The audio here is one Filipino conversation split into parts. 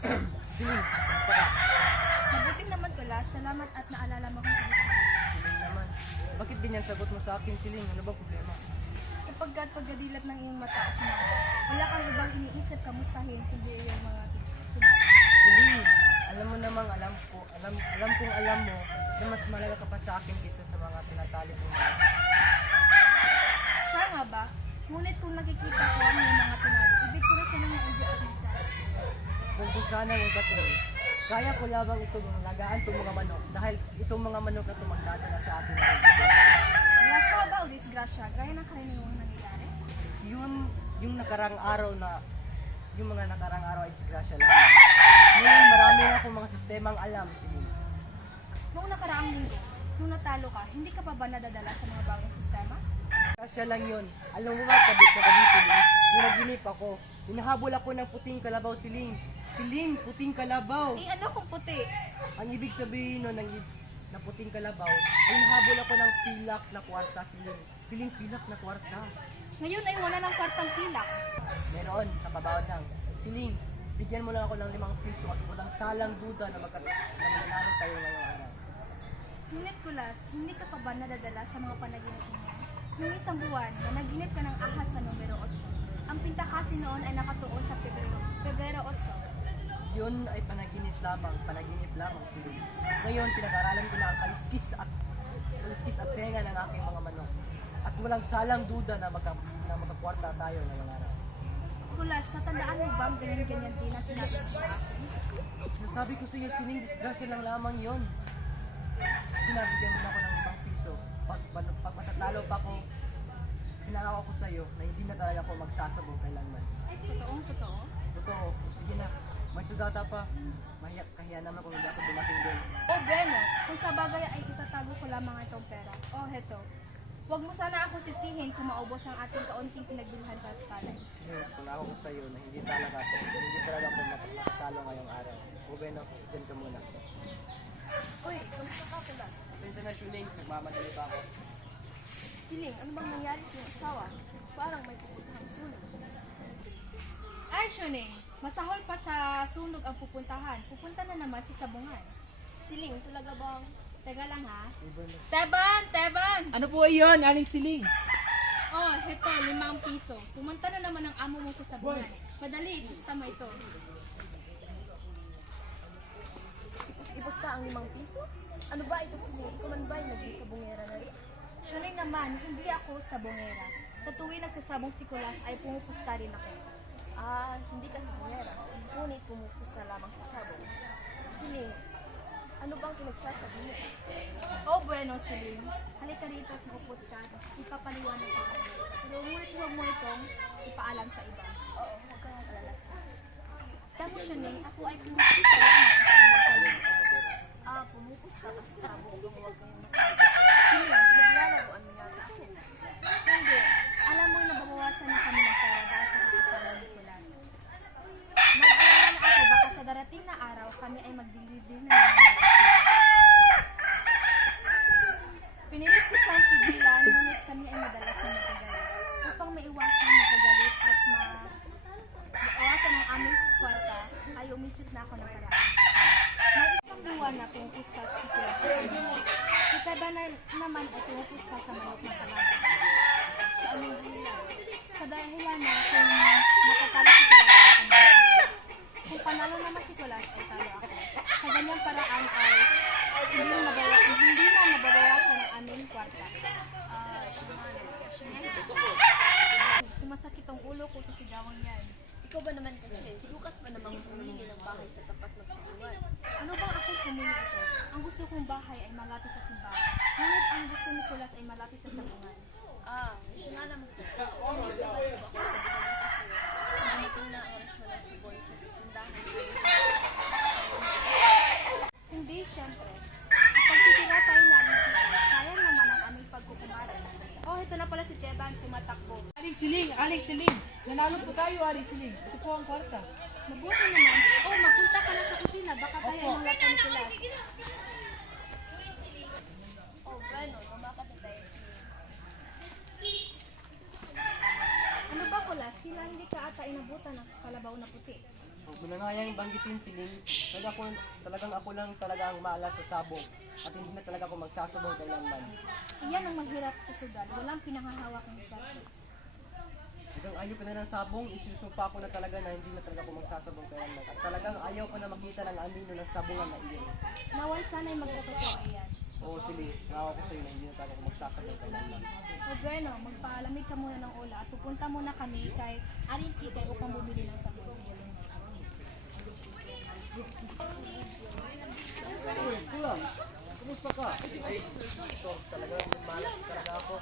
Siling, tara. Mabuti naman Kulas, salamat at naalala mo kung kamusta. Siling naman. Bakit ganyan sagot mo sa akin, Siling? Ano ba problema? Sapagkat pagkadilat ng iyong mata sa mga, wala kang ibang iniisip kamustahin kundi iyong mga tinapos. Siling, alam mo namang alam kong alam mo na mas malaga ka pa sa akin kaysa sa mga tinatalik mo mga. Siya nga ba? Ngunit kung nakikita ko ang iyong mga tinapos, ibig ko na silang naudyo at nagsalis. Kung sana yung gatin, kaya ko labang itong lagaan itong mga manok dahil itong mga manok na tumagdadala sa atin ngayon. Grasya ba o disgrasya? Gaya ng karaniwang nangyayari? Yung nakarang araw yung mga nakarang araw ay disgrasya lang. Ngayon marami na akong mga sistemang alam, sige. Noong nakaraang linggo, nung natalo ka, hindi ka pa ba nadadala sa mga bagong sistema? Disgrasya lang yun. Alam mo ba, kabit na gabi, Siling, nung naginip ako, hinahabol ako ng puting kalabaw, Siling. Siling, puting kalabaw. Eh ano kung puti? Ang ibig sabihin nun, na puting kalabaw, ay hinahabol ako ng pilak na kwarta, Siling. Siling, pilak na kwarta. Ngayon ay wala ng kwartang pilak. Meron, napabawad lang. Siling, bigyan mo lang ako ng 5 piso at walang salang duda na mananalo tayo ngayong araw. Ngunit Kulas, hindi ka pa ba nadadala sa mga panaginip mo? Noong isang buwan, nanaginip ka ng ahas sa numero 8. Ang pinta kasi noon ay nakatuon sa Pebrero 8. Yun ay panaginip lamang, Siling. Ngayon, pinag-aralan ko na ang kaliskis at tenga ng aking mga manok. At walang salang duda na magkakwarta tayo ngayong araw. Kulas, natandaan mo ba ang ganyan-ganyan din na sinabi mo sa akin? Sinasabi ko sa iyo, Siling, disgrasya lang lamang yon. Sinabigyan mo na ako ng 5 piso. Pag matatalo pa ko, pinangako ko sa iyo na hindi na talaga ako magsasabog kailanman. Totoo? Totoo, sige na. May sugata pa. Kahiya naman kung hindi ako dumating doon. Oh, Breno, kung sa bagay ay itatago ko lamang itong pera. Oh, heto. Huwag mo sana ako sisihin kung maubos ang ating kaunting pinagbilhan sa palay. Sige, pinangako ko sa iyo na hindi talaga ako makatalo ngayong araw. O Beno, dyan ka muna. Uy, kamusta ka Kulas? Pasensya na, Siling, nagmamadali pa ako. Siling, ano bang nangyari sa iyong asawa? Parang may pupuntahang sunog. Ay, Shuneng, masahol pa sa sunog ang pupuntahan. Pupunta na naman si Sabungan. Siling, talaga bang? Teka lang ha. Teban! Ano po iyon, Aling Siling? Oh, heto, 5 piso. Pumunta na naman ang amo mo sa Sabungan. Madali, gusta mo ito. Ipusta ang 5 piso? Ano ba ito Siling? Ikaw man ba ay nag-isabungera na rin? Shuneng naman, hindi ako sabongera. Sa tuwing nagsasabong si Kulas ay pumupusta rin ako. Hindi ka sabungera. Ngunit pumupusta lamang sa sabong. Siling, ano bang pinagsasabi mo? Oh, bueno, Siling. Halika rito at maupot ka. Ipapaliwanag ko. Pero ngunit huwag mo itong ipaalam sa iba. Oo, huwag kang alala. Tamo, Shuneng, ako ay pumupusta lamang at pumupusta. Pumupusta ka sa sabong. Huwag kang Siling, pinaglalaroan mo yata ako. Hindi. Alam mo, nababawasan na kami ng pera dahil sa kasama ni Kulas. Mag-alala na ako, baka sa darating na araw, kami ay magdilidir na naman. Pinilit ko siyang pigilan, ngunit kami ay madalas na magagalit. Upang maiwasan magagalit at maiwasan ang aming kwarta, ay umisip na ako ng paraan. May isang buwan na pumupusta si Kulas sa kanila. Si Teba naman ay pumupusta sa manok na kalaban. Sa aming hila. Sa dahilan na kung matatalo si Kulas ay panalo. Kung panalo naman si Kulas ay talo ako. Sa ganyang paraan ay hindi na nababawasan ang aming kwarta. Sumasakit ang ulo ko sa sigawang yan. Ikaw ba naman kasi, sukat ba namang pumili ng bahay sa tapat ng sabungan? Ano bang ako'y pumili ito? Ang gusto kong bahay ay malapit sa simbahan. Ngunit ang gusto ni Kulas ay malapit sa sabungan. Siya nga naman. Hindi siya gusto ako sa sabungan kasi naniting na ang orasyon ng sabon sa tindahan. Hindi, syempre. Pagtitira tayo namin dito, sayang naman ang aming pagkukumara. Oh, ito na pala si Teban, tumatakbo. Aling Siling! Nanalo po tayo, Aling Siling. Ito po ang kwarta. Mabuti naman. Oh, magpunta ka na sa kusina, baka tayo ay mulatan ni Kulas. Oh, Breno, lumakat na tayo Siling. Ano ba Kulas? Sila hindi ka ata inabutan ng kalabaw na puti. Huwag mo na nga yung banggitin, Siling. Talagang ako lang talaga ang maalas sa sabong. At hindi na talaga ako magsasabong kailanman. Iyan ang maghirap sa sugal. Walang pinangahawak ng swerte. Hanggang ayaw ko na ng sabong, isusumpa ko na talaga na hindi na talaga ako magsasabong kailanman. At talagang ayaw ko na makita ng anino ng sabungan na iyon. Naway sana'y magkatotoo iyan. Oo, sige, ngawa ko sa'yo na hindi na talaga ako magsasabong kailanman. O bueno, magpaalamig ka muna ng ula at pupunta muna kami kay Aling Kikay upang bumili ng sabon. Uy, kulang. Kumusta ka? Ay, ito, talagang malas talaga ako.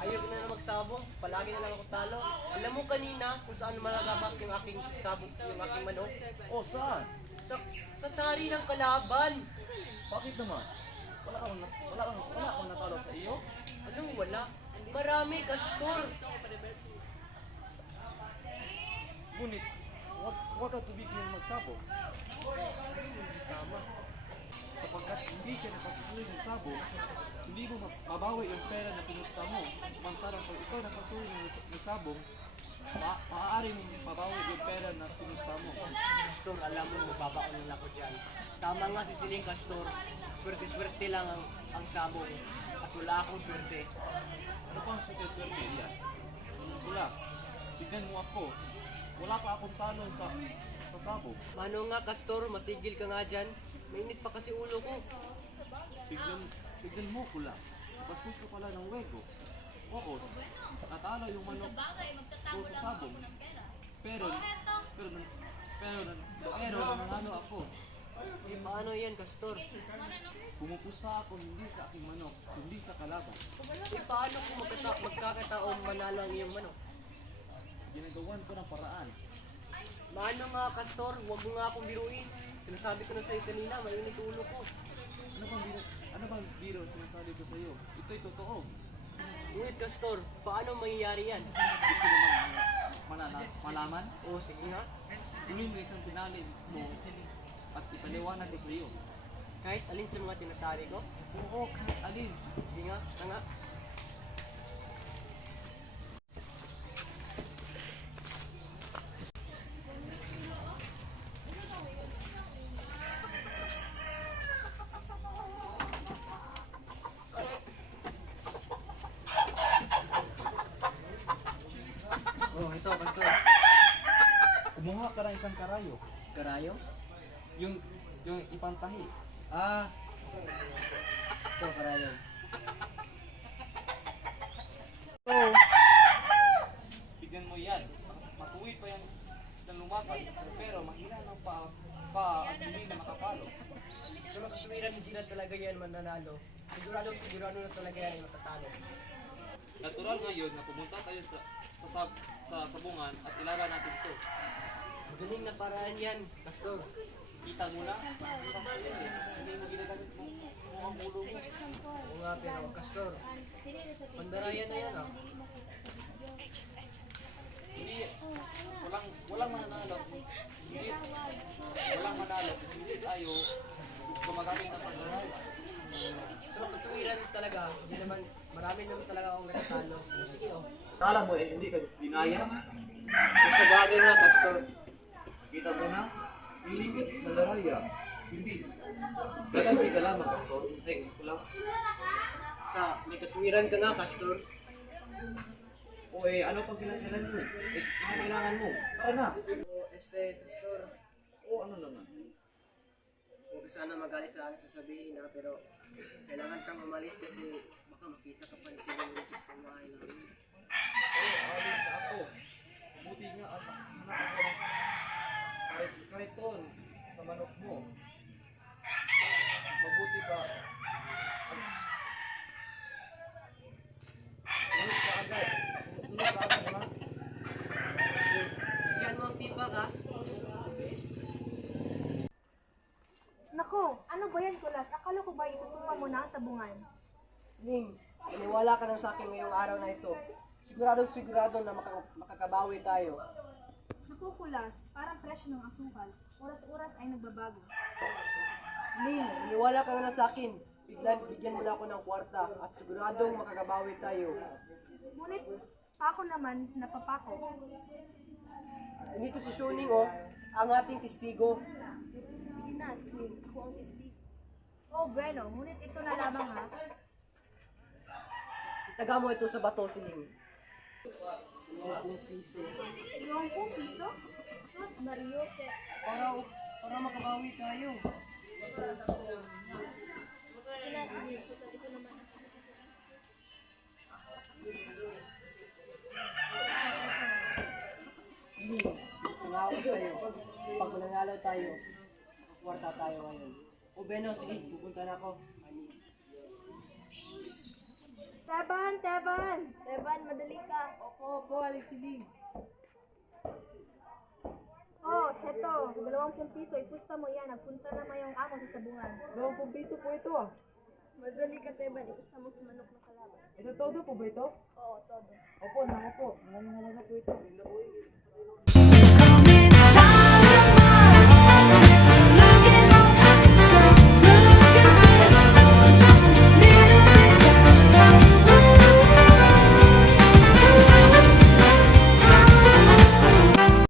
Ayaw ko na na magsabong, palagi na lang ako talo. Alam mo kanina kung saan malagabak yung aking sabong, yung aking manok? Oh, saan? Sa tari ng kalaban. Bakit naman? Wala akong natalo sa iyo? Anong wala? Marami, Castor. Ngunit, huwag ka tumigil magsabong. Tama. Sapagkat hindi ka nakapatuloy ng sabong, hindi mo mabawi yung pera na pinusta mo. Samantarang pag ikaw nakapatuloy ng sabong, maaari mong mabawi yung pera na pinusta mo. Castor, alam mo, mababaon ako dyan. Tama nga si Siling, Castor. Swerte-swerte lang ang sabong. At wala akong swerte. Ano pang swerte yan? Kulas, tignan mo ako. Wala pa akong talo sa sabong. Mano nga, Castor, matigil ka nga dyan. Mainit pa kasi ulo ko. Tignan mo, Kulas. Bastos ka pala ng wego. Oo, natalo yung manok ko sa sabong. Pero nanalo ako. Eh, paano yan, Castor? Pumupusta ako hindi sa aking manok, hindi sa kalaban. Eh, paano kung magkakataong manalo ang iyong manok? Ginagawan ko ng paraan. Maano nga, Castor? Huwag mo nga akong biruin. Sinasabi ko na sa'yo kanina, mainit ulo ko. Ano bang biro sinasabi ko sa iyo? Ito'y totoo. Ngunit, Castor, paano mangyayari yan? Gusto mo bang malaman? Oo, sige nga. Kunin mo isang pinalin mo at ipaliwanag ko sa iyo. Kahit alin sa mga tinatari ko? Oo, kahit alin. Sige nga, tanga. Oh, ito, Castor. Kumuha ka ng isang karayo. Karayo? Yung ipantahi. Ah, ito, karayo. Oh. Tignan mo yan. Matuwid pa yan ng lumakad. Pero mahina ng pa at hindi na makapalo. Sa mga kasuwiran, hindi na talaga yan mananalo. Sigurado na talaga yan ay matatalo. Natural ngayon na pumunta tayo sa sabungan at ilaban natin ito. Magaling na paraan yan, Castor. Kita mo na, hindi mo ginagamit mo ang ulo mo. Oo nga, pero Castor, pandarayan na yan ah. Hindi, walang mananalo. Hindi, walang manalo. Hindi tayo gumagamit ng pagdaraya. Sa mga katuwiran talaga, hindi naman, marami naman talaga akong natatalo. Sige oh. Kala mo hindi ka dinaya? Sa bagay nga, Castor. Kita mo na, hindi ka mandaraya. Hindi. Hindi ka lamang, Castor. Ay, kulas. Sa may katuwiran ka nga, Castor. O ano pang kinakailan mo? Kailangan mo. Tara na. Castor, O ano naman? huwag sana magalit sa akin sasabihin na, pero kailangan kang umalis kasi baka makita ka pa ni Siling Ritus kung mahay namin. Alis na ako. Buti nga at hanap ako ng kariton sa manok mo. Mabuti pa. Tulog ka agad. Tulog ka agad, ha? Bigyan mo ang tipa ka. Naku, ano ba yan, Kulas? Akala ko ba isusumpa mo na ang sabungan? Ning, iniwala ka na sa akin ngayong araw na ito. Sigurado na makakabawi tayo. Naku, Kulas, parang presyo ng asukal. Oras-oras ay nagbabago. Ning, iniwala ka na sa akin. Bigyan mo na ako ng kwarta at siguradong makakabawi tayo. Ngunit, ako naman, napapako. Dito si Shuning oh. ang ating testigo. Sige na, Siling. Ako ang testigo. Oh, bueno, ngunit ito na lamang ha. Itaga mo ito sa bato, Siling. 20 piso. 20 piso? Sus, Mario, Para makabawi tayo. Sige na, Siling. Total, ito naman. Siling, sinawa ko sa'yo. Pag mananalo tayo, kwarta tayo ngayon. O Beno, sige, pupunta na ako. Teban! Teban! Teban, madali ka. Opo, Ali Siling. Oh, heto, 20 piso, ipusta mo yan. Nagpunta naman yung amo sa sabungan. 20 piso po ito ah. Madali ka, Teban. Ikusta mo sa manok ng kalaban. Ito todo po ba ito? Oo, todo. Opo, naku po. Maraming halaga po ito.